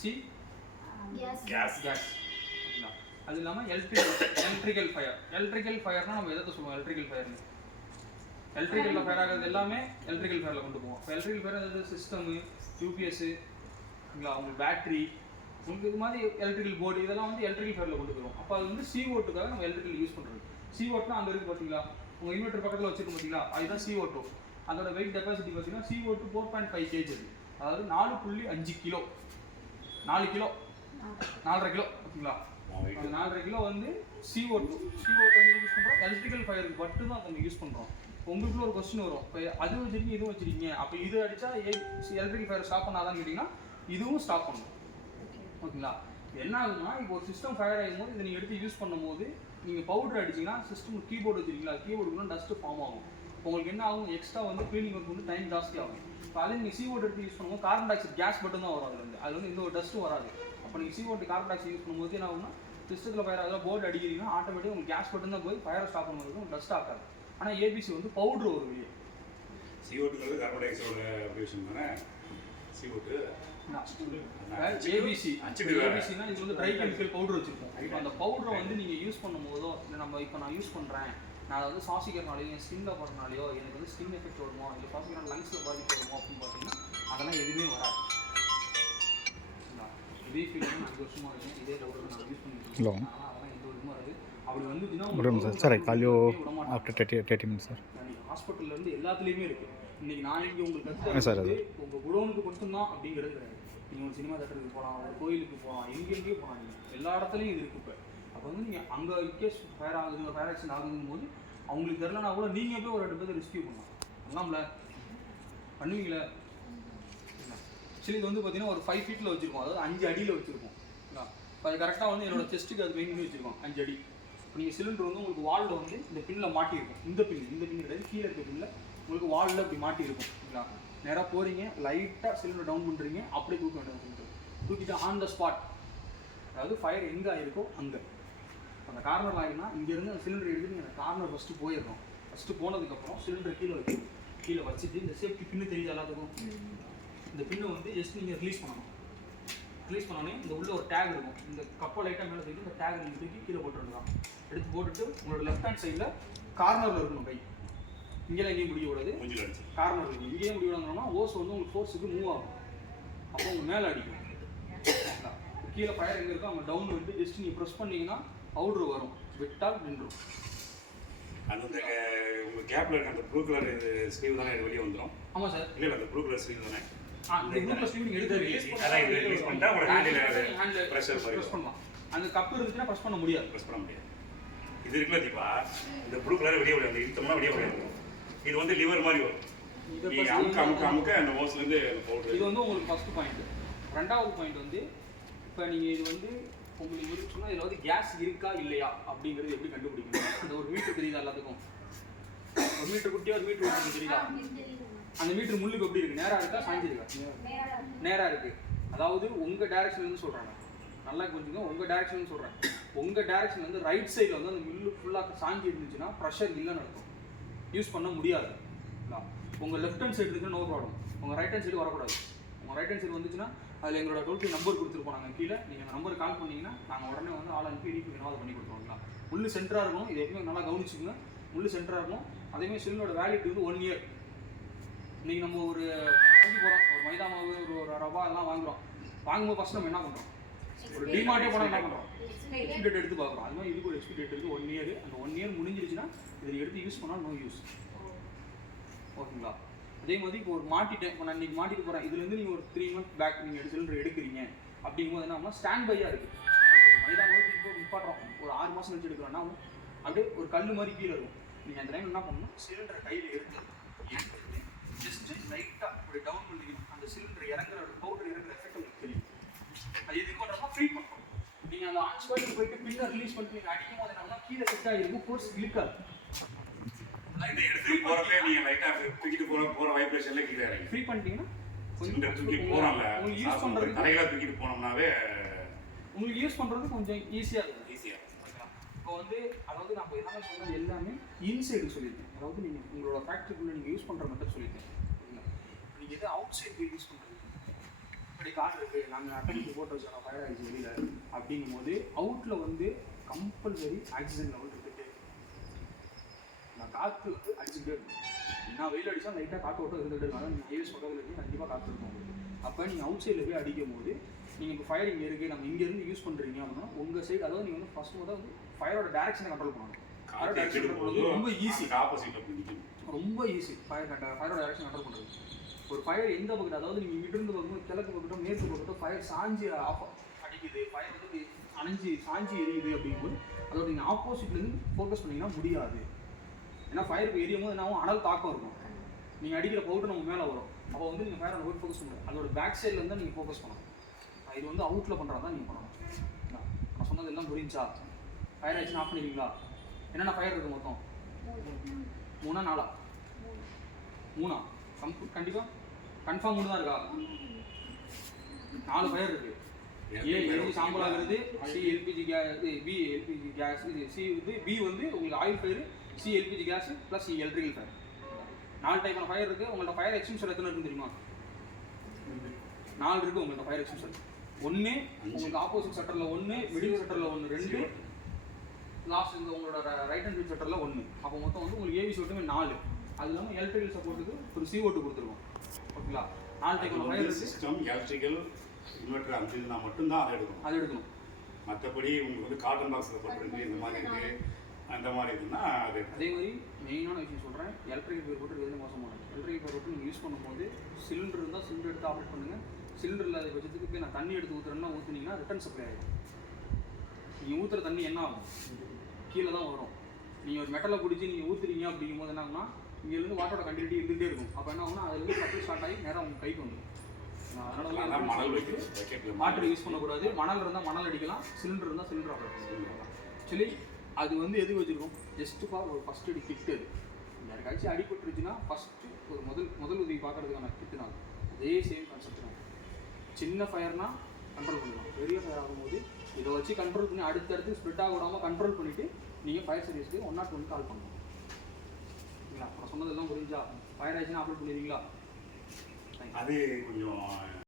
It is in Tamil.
C case. அது இல்லாமல் எலக்ட்ரிக்கல் ஃபயர். எலக்ட்ரிக்கல் ஃபயர்னால் நம்ம எதை சொல்லுவோம்? எலக்ட்ரிக்கல் ஃபயர்னு எலக்ட்ரிக்கலில் ஃபயர் ஆகிறது எல்லாமே எலக்ட்ரிக்கல் ஃபயரில் கொண்டு போவோம். இப்போ எலக்ட்ரிக்கல் ஃபயர் அதாவது சிஸ்டமு, யூபிஎஸ்ஸு, உங்களுக்கு பேட்ரி, உங்களுக்கு இது மாதிரி எலக்ட்ரிக்கல் போர்டு, இதெல்லாம் வந்து எலக்ட்ரிக்கல் ஃபயரில் கொண்டு போயிடும். அப்போ அது வந்து CO2க்காக நம்ம எலக்ட்ரிக்கல் யூஸ் பண்ணுறது. CO2 அங்கே இருக்குது பார்த்தீங்களா, உங்கள் இன்வெர்டர் பக்கத்தில் வச்சுருக்கோம் பார்த்தீங்களா, அதுதான் CO2. அதோட வெயிட் டெபாசிட்டி பார்த்தீங்கன்னா CO2 4.5 kg, அதாவது 4.5 கிலோ. 4 கிலோ 4.5 கிலோ ஓகேங்களா. அந்த 4.5 கிலோ வந்து CO2 வந்து யூஸ் பண்ணுறோம். எலக்ட்ரிக்கல் ஃபயருக்கு மட்டும் தான் நம்ம யூஸ் பண்ணுறோம். உங்களுக்குள்ள ஒரு கொஸ்டின் வரும், இப்போ அது வச்சுருக்கீங்க இதுவும் வச்சுருக்கீங்க, அப்போ இது அடித்தா எலக்ட்ரிக்கல் ஃபயர் ஸ்டாப் பண்ணாதான்னு கேட்டிங்கன்னா இதுவும் ஸ்டாப் பண்ணணும் ஓகேங்களா. என்ன ஆகுதுன்னா, இப்போ ஒரு சிஸ்டம் ஃபயர் ஆகும்போது இதை நீங்கள் எடுத்து யூஸ் பண்ணும்போது நீங்கள் பவுடர் அடிச்சிங்கன்னா சிஸ்டம் கீபோர்டு வச்சுருக்கீங்களா, கீபோர்டுக்குள்ள டஸ்ட்டு ஃபார்ம் ஆகும். உங்களுக்கு என்ன ஆகும், எக்ஸ்ட்ரா வந்து க்ளீனிங் ஒர்க் வந்து டைம் ஜாஸ்தி ஆகும். இப்போ அதே நீங்கள் CO2 எடுத்து யூஸ் பண்ணும்போது கார்பன் டை ஆக்சைடு கேஸ் மட்டும் தான் வரும். அது வந்து எந்த ஒரு டஸ்ட்டும் வராது. அப்போ நீங்கள் CO2 carbon di oxide use பண்ணும்போது என்ன ஆகும்னா, சிஸ்டத்தில் ஃபயர் ஆகுது போர்டு அடிக்கிறீங்கன்னா ஆட்டோமேட்டிக்காக உங்களுக்கு கேஸ் மட்டும் தான் போய் ஃபயரை ஸ்டாப் பண்ணும்போது உங்களுக்கு டஸ்ட் ஆகாது. ஆனால் ABC வந்து பவுட்ரு ஒரு வெளியே. CO2ங்கிறது கார்பன் டை ஆக்சைடோட அப்ளிகேஷன் தானே. CO2 ABCனா இது வந்து ட்ரை கெமிக்கல் பவுடர் வச்சுருக்கோம். இப்போ அந்த பவுடரை வந்து நீங்கள் யூஸ் பண்ணும்போதோ இல்லை நம்ம இப்போ நான் யூஸ் பண்ணுறேன், நான் அதை வந்து சுவாசிக்கிறனாலையோ என் ஸ்கின்னில் போடுறனாலையோ எனக்கு வந்து ஸ்கின் எஃபெக்ட் வருமோ இல்லை சுவாசிக்கிற லங்ஸில் பாதிப்பு வருமோ அப்படின்னு பார்த்தீங்கன்னா அதெல்லாம் எதுவுமே வராது. இதே ஃபீல் 5 வருஷமாக இருக்கும், இதே பவுடர் நான் யூஸ் பண்ணிட்டு இருக்கேன். ஆனால் அதெல்லாம் எந்த ஒரு இதுவும் வராது. அப்படி வந்துச்சுன்னா சார் காலியோ ஆஃப்டர் 30 minutes சார். ஹாஸ்பிட்டல்லேருந்து எல்லாத்துலேயுமே இருக்குது. இன்றைக்கி நான் இங்கே உங்களுக்கு சார் அது உங்கள் குடோனுக்கு மட்டும்தான் அப்படிங்கிறது கிடையாது. நீங்கள் ஒரு சினிமா தேட்டருக்கு போகலாம், ஒரு கோயிலுக்கு போகலாம், எங்கெங்கேயும் போகலாம், நீங்கள் எல்லா இடத்துலையும் இது இருக்குது. இப்போ அப்போ வந்து நீங்கள் அங்கே இன்கேஸ் ஃபயர் ஆகுது, ஃபயர் ஆக்சிடென்ட் ஆகுதுங்கும் போது அவங்களுக்கு தெரிலனா கூட நீங்கள் போய் ஒரு 2 பேர் ரெஸ்கியூ பண்ணலாம். பண்ணலாம்ல, பண்ணுவீங்களே. சரி, இது வந்து பார்த்தீங்கன்னா ஒரு 5 feet வச்சுருக்கோம், அதாவது 5 அடியில் வச்சுருக்கோம். இப்போ அது கரெக்டாக வந்து என்னோடய செஸ்ட்டுக்கு அது மெயின் பண்ணி வச்சுருக்கோம் 5 அடி. இப்போ நீங்கள் சிலிண்டர் வந்து உங்களுக்கு வாலில் வந்து இந்த பின்னில் மாட்டியிருக்கும். இந்த பின் கிடையாது, கீழே இருக்க பின்னில் உங்களுக்கு வாலில் இப்படி மாட்டியிருக்கும். ஓகேங்களா, நேராக போகிறீங்க, லைட்டாக சிலிண்டர் டவுன் பண்ணுறீங்க, அப்படியே தூக்க வேண்டியது சிலிண்டர் தூக்கிட்டு ஆன் த ஸ்பாட், அதாவது ஃபயர் எங்கே ஆகிருக்கோ அங்கே. அந்த கார்னர் ஆகினா இங்கேருந்து அந்த சிலிண்டர் எடுத்து நீங்கள் அந்த கார்னர் ஃபஸ்ட்டு போயிடணும். ஃபஸ்ட்டு போனதுக்கப்புறம் சிலிண்டர் கீழே வச்சுட்டு இந்த சேஃப்டி பின்னு தெரியுது எல்லாத்துக்கும். இந்த பின்னை வந்து ஜஸ்ட் நீங்கள் ரிலீஸ் பண்ணணும். ரிலீஸ் பண்ணோன்னே இந்த உள்ள ஒரு டேக் இருக்கும். இந்த கப்பை லைட்டாக மேலே தூக்கி இந்த டேக் நீங்கள் தூக்கி கீழே போட்டுருக்கலாம். எடுத்து போட்டுட்டு உங்களோட லெஃப்ட் ஹேண்ட் சைடில் கார்னரில் இருக்கணும் கை. இங்கேலாம் எங்கேயும் முடியக்கூடாது, கார்னர் இருக்கும். இங்கேயும் முடியக்கூடாதுன்னா ஓஸ் வந்து உங்களுக்கு ஃபோர்ஸுக்கு மூவ் ஆகும். அப்போ உங்கள் மேலே அடிக்கும். கீழே ஃபயர் எங்கே இருக்கோ அவங்க டவுன் வந்து ஜஸ்ட் நீங்கள் ப்ரெஸ் பண்ணிங்கன்னா பவுட்ரு வரும், விட்டால் நின்றும். அது வந்து உங்கள் கேப்பில் இருக்க அந்த ப்ளூ கலர் ஸ்லீவ் தானே வெளியே வந்துடும். ஆமாம் சார். இல்லை அந்த ப்ளூ கலர் ஸ்லீவ் தானே. இந்த ப்ளூ கலர் ஸ்லீவ் நீங்கள் எடுத்து ரிலீஸ் பண்ணிட்டா உங்களுக்கு ஹேண்டில் ப்ரெஷர் ப்ரெஸ் பண்ணலாம். அந்த கப்பு இருந்துச்சுன்னா ப்ரெஸ் பண்ண முடியாது. இது இருக்குல்ல தீபா, இந்த ப்ளூ கலர் வெளியே விடாது, இழுத்தோம்னா வெளியே விடாது. இது வந்து லிவர் மாதிரி வரும். அமுக்க அந்த ஓஸ்லேருந்து பவுடர். இது வந்து உங்களுக்கு ஃபஸ்ட்டு பாயிண்ட். 2வது பாயிண்ட் வந்து இப்போ நீங்கள் இது வந்து உங்களுக்கு இருக்குன்னா இதில் வந்து கேஸ் இருக்கா இல்லையா அப்படிங்கிறது எப்படி கண்டுபிடிக்கணும். அந்த ஒரு மீட்டர் தெரியுதா எல்லாத்துக்கும்? ஒரு மீட்டர் குட்டியாக ஒரு மீட்டர் உங்களுக்கு தெரியுதா? அந்த மீட்டர் முள்ளுக்கு எப்படி இருக்குது, நேராக இருக்கா சாஞ்சிருக்கா? நேராக இருக்குது. அதாவது உங்கள் டேரக்ஷன்லேருந்து சொல்கிறாங்க, நல்லா கொஞ்சம் உங்கள் டேரக்ஷன் சொல்கிறேன். உங்கள் டேரக்ஷன் வந்து ரைட் சைடில் வந்து அந்த மில்லு ஃபுல்லாக சாஞ்சி இருந்துச்சுன்னா ப்ரெஷர் இல்லைன்னு அர்த்தம், யூஸ் பண்ண முடியாது. உங்கள் லெஃப்ட் ஹேண்ட் சைடு இருக்குன்னா நோ ப்ராப்ளம், உங்கள் ரைட் ஹேண்ட் சைடு வரக்கூடாது. உங்கள் ரைட் ஹேண்ட் சைடு வந்துச்சுன்னா அதில் எங்களோட டோல் நம்பர் கொடுத்துருப்போம் நாங்கள் கீழே. நீங்கள் அந்த நம்பர் கால் பண்ணிங்கன்னா நாங்கள் உடனே வந்து ஆள் அனுப்பி ரீஃபில் அதை பண்ணி கொடுத்துருவோங்களா. முள்ளு சென்டராக இருக்கணும், இது எப்பவுமே நல்லா கவனிச்சுக்கோங்க. முள்ளு சென்டராக இருக்கணும். அதேமாதிரி சிலிண்டரோட வேலிடிட்டி வந்து 1 year. இன்றைக்கி நம்ம ஒரு வாங்கி போகிறோம், ஒரு மைதா மாவு, ஒரு ரவா எல்லாம் வாங்கும்போது ஃபஸ்ட் நம்ம என்ன பண்ணுறோம், ஒரு டிமார்ட்டே போனால் என்ன பண்ணுறோம், எக்ஸ்பி டேட் எடுத்து பார்க்குறோம். அது மாதிரி இதுக்கு ஒரு எக்ஸ்பி டேட் இருக்குது 1 year. அந்த 1 year முடிஞ்சிருச்சுன்னா இதை எடுத்து யூஸ் பண்ணால் நோ யூஸ். ஓகேங்களா. அதே மாதிரி இப்போ ஒரு மாட்டிட்டேன், இப்போ நான் இன்றைக்கி மாட்டிட்டு போகிறேன், இதுலேருந்து நீங்கள் ஒரு 3 months பேக் நீங்கள் சிலிண்டர் எடுக்கிறீங்க அப்படிங்கும்போது என்ன ஆகும்னா ஸ்டாண்ட் பையாக இருக்குது. ஒரு மைதா மாதிரி இப்போ நிப்பாட்டுறோம், ஒரு 6 மாதம் கழிச்சு எடுக்கிறோன்னா அப்படியே ஒரு கல் மாதிரி கீழே இருக்கும். நீங்கள் அந்த டைம் என்ன பண்ணணும், சிலிண்டரை கையில் எடுத்துட்டு ஜஸ்ட்டு லைட்டாக இப்படி டவுன் பண்ணிக்கணும். அந்த சிலிண்டர் இறங்குற பவுடர் இறங்குற எஃபெக்ட் உங்களுக்கு தெரியும். அது எதுக்கு பண்ணுறோம்னா ஃப்ரீ பண்ணுறோம். நீங்கள் அந்த ஆன் ஸ்பாட்டுக்கு போயிட்டு பின்னர் ரிலீஸ் பண்ணிட்டு நீங்கள் அடிக்கும் போது என்னன்னா கீழே செட் ஆகிருக்கும், ஃபோர்ஸ் இழுக்காது. போற வைப்ரேஷன்ல கீழே இறங்கி ஃப்ரீ பண்ணிட்டீங்கன்னா கொஞ்சம் தூக்கி போறோம்ல, யூஸ் பண்றது தலையில தூக்கிட்டு போனோம்னாவே உங்களுக்கு யூஸ் பண்றது கொஞ்சம் ஈஸியா இருக்கும். இப்போ வந்து அதாவது நான் எல்லாமே சொன்னது எல்லாமே இன்சைடு சொல்லியிருக்கேன். அதாவது நீங்கள் உங்களோட ஃபேக்ட்ரிக்குள்ளே நீங்கள் யூஸ் பண்ணுற மெத்தட் சொல்லியிருக்கேன். நீங்கள் எது அவுட் சைடு யூஸ் பண்ணுறது, இப்படி மாதிரி கார் இருக்குது, நாங்கள் அட்டன்ஸ் போட்டு வச்சோம் ஃபயர் ஆகிடுச்சு வெளியில் அப்படிங்கும் போது அவுட்டில் வந்து கம்பல்சரி ஆக்சிஜன் லெவல் இருந்துகிட்டே நான் காற்று வந்து அடிச்சுக்கிட்டே இருக்கும். நான் வெயில் அடித்தா லைட்டாக காற்று ஓட்டம் இருந்துகிட்டே இருக்கும். அதான் நீங்கள் ஏஸ் பக்கத்தில் இருக்கு கண்டிப்பாக காற்று இருக்கும் உங்களுக்கு. அப்போ நீங்கள் அவுட் சைடில் போய் அடிக்கும் போது நீங்கள் இப்போ ஃபயர் இங்கே இருக்குது, நம்ம இங்கேருந்து யூஸ் பண்ணுறீங்க அப்படின்னா உங்கள் சைடு, அதாவது நீங்கள் வந்து ஃபஸ்ட் முதல் வந்து ஃபயரோட டேரக்ஷனை கண்ட்ரோல் பண்ணணும். ஃபயரோட டேரக்ஷன் கண்ட்ரோல் பண்ணுறது ரொம்ப ஈஸி, ரொம்ப ஈஸி. ஃபயரோட டேரக்ஷன் கண்ட்ரோல் பண்ணுறது. ஒரு ஃபயர் எந்த பக்கத்து, அதாவது நீங்கள் இங்கிட்டிருந்து பார்க்கும்போது கிழக்கு பக்கட்டும் மேற்கு பக்கட்டும் ஃபயர் சாஞ்சி ஆஃப் அடிக்குது, ஃபயர் வந்து அணைஞ்சி சாஞ்சி எரியுது அப்படிங்கும்போது அதோட நீங்கள் ஆப்போசிட்லேருந்து ஃபோக்கஸ் பண்ணிங்கன்னா முடியாது. ஏன்னா ஃபயருக்கு எரியும் போது என்ன அனல் தாக்கம் இருக்கும், நீங்கள் அடிக்கிற பவுடர் நம்ம மேலே வரும். அப்போ வந்து நீங்கள் ஃபயர் போய் ஃபோக்கஸ் பண்ணுறது அதோட பேக் சைட்லேருந்து நீங்கள் ஃபோக்கஸ் பண்ணணும். இது வந்து அவுட்டில் பண்ணுறது தான் நீங்கள் பண்ணணும். நான் சொன்னது எல்லாம் புரிஞ்சா? ஃபயர் ஆச்சுன்னா ஆஃப் பண்ணிடுவீங்களா? என்னென்ன ஃபயர் இருக்குது மொத்தம்? 3 4 3 கண்டிப்பாக கன்ஃபார்ம் 3 தான் இருக்கா? 4 ஃபயர் இருக்குது. ஏ எல்பி சாம்பல் ஆகுறது, C LPG gas, B LPG gas, இது சி வந்து பி வந்து உங்களுக்கு oil fire, C LPG gas plus C electrical fire. 4 டைப்பான ஃபயர் இருக்குது. உங்கள்ட்ட ஃபயர் எக்ஸ்டிங்ஷர் எத்தனை இருக்குன்னு தெரியுமா? 4 இருக்குது உங்கள்ட்ட ஃபயர் எக்ஸ்டிங்ஷர். 1 உங்களுக்கு ஆப்போசிட் செட்டரில் 1, மிடில் செட்டரில் 1, 2 லாஸ்ட் இந்த உங்களோட ரைட் ஹேண்ட் செட்டரில் 1. அப்போ மொத்தம் வந்து உங்களுக்கு ஏவி மட்டுமே 4. அது இல்லாமல் எலக்ட்ரிக்கல் சப்போர்ட்டுக்கு ஒரு CO2 கொடுத்துருவோம். ஓகேங்களா? 4 டைப்பான ஃபயர் இருக்குது. சிஸ்டம் எலக்ட்ரிக்கல் இன்வெர்டர் அந்த இதுனா மட்டும்தான் அதை எடுக்கணும். மற்றபடி உங்களுக்கு வந்து காட்டன் பாக்ஸில் போட்டுருக்கு இந்த மாதிரி இருக்குது, அந்த மாதிரி இதுன்னா அது. அதே மாதிரி மெயினான விஷயம் சொல்கிறேன், எலக்ட்ரிக்கல் ஃபயர் போட்டு எதுவும் மோசமானது. எலக்ட்ரிக்கல் ஃபயர் போட்டு நீங்கள் யூஸ் பண்ணும்போது சிலிண்டர் இருந்தால் சிலிண்டர் எடுத்து ஆப்ரேட் பண்ணுங்கள். சிலிண்டர் இல்லாத பட்சத்துக்கு போய் நான் தண்ணி எடுத்து ஊற்றுறேன்னா ஊற்றுனீங்கன்னா ரிட்டர்ன் சப்ளை ஆகிடும். நீங்கள் ஊற்றுற தண்ணி என்ன ஆகும்? கீழே தான் வரும். நீங்கள் ஒரு மெட்டலை பிடிச்சி நீங்கள் ஊற்றுறீங்க அப்படிங்கும்போது என்ன ஆகுனா இங்கேருந்து வாட்டரோட கண்டினியூட்டி இருந்துகிட்டே இருக்கும். அப்போ என்ன ஆகுனா அதுலேருந்து சப்ளை ஸ்டார்ட் ஆகி நேரம் உங்கள் கைக்கு வந்துடும். அதனால வாட்டர் யூஸ் பண்ணக்கூடாது. மணல் இருந்தால் மணல் அடிக்கலாம், சிலிண்டர் இருந்தால் சிலிண்டர் ஆப்ரேட் பண்ணலாம். ஆக்சுவலி அது வந்து எதுக்கு வச்சுருக்கோம்? ஜஸ்ட் ஃபார் ஒரு ஃபஸ்ட் எய்ட் கிட்டு. யாருக்காச்சும் அடிபட்டுருச்சுன்னா ஃபஸ்ட்டு ஒரு முதல் உதவி பார்க்குறதுக்கான கிட்டு தான். அதே சேம் கான்செப்ட் தான். சின்ன ஃபயர்னா கண்ட்ரோல் பண்ணலாம், பெரிய ஃபயர் ஆகும்போது இதை வச்சு கண்ட்ரோல் பண்ணி அடுத்தடுத்து ஸ்ப்ரெட் ஆக விடாமல் கண்ட்ரோல் பண்ணிவிட்டு நீங்கள் ஃபயர் சர்வீஸ்க்கு 101 கால் பண்ணணும். ஓகேங்களா? அப்புறம் சொன்னதெல்லாம் புரிஞ்சா? ஃபயர் ஆச்சுன்னா அப்லோட் பண்ணிடுவீங்களா? அது கொஞ்சம்